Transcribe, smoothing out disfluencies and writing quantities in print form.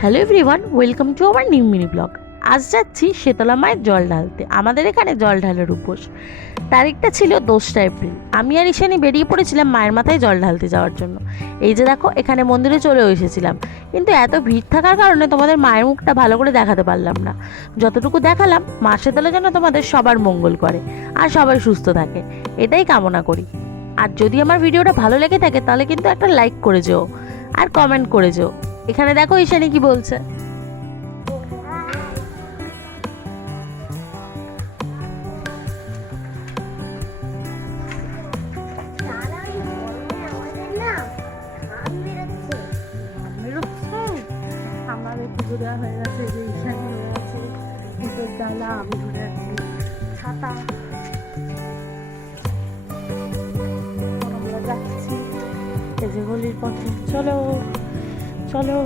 Hello everyone, welcome to our new mini blog. আজ যাচ্ছি শীতলা মায়ের জল ঢালতে। আমাদের এখানে জল ঢালার উপোস। তারিখটা ছিল 2রা এপ্রিল। আমি আর ঈশানী বেরিয়ে পড়েছিলাম মায়ের মাথায় জল ঢালতে যাওয়ার জন্য। এই যে দেখো, এখানে মন্দিরে চলেও এসেছিলাম, কিন্তু এত ভিড় থাকার কারণে তোমাদের মায়ের মুখটা ভালো করে দেখাতে পারলাম না। যতটুকু দেখালাম, মা শীতলা যেন তোমাদের সবার মঙ্গল করে আর সবাই সুস্থ থাকে, এটাই কামনা করি। আর যদি আমার ভিডিওটা ভালো লেগে থাকে তাহলে কিন্তু একটা লাইক করে যেও আর কমেন্ট করে যেও। এখানে দেখো ঈশানী কি বলছে। আমাদের পুজো দেওয়া হয়ে গেছে, যে ঈশানী হয়ে গেছে পুজোর ডালা, আমি ধরে আছি ছাতা। আমরা যাচ্ছি এই যে গলির পথে। চলো চলো।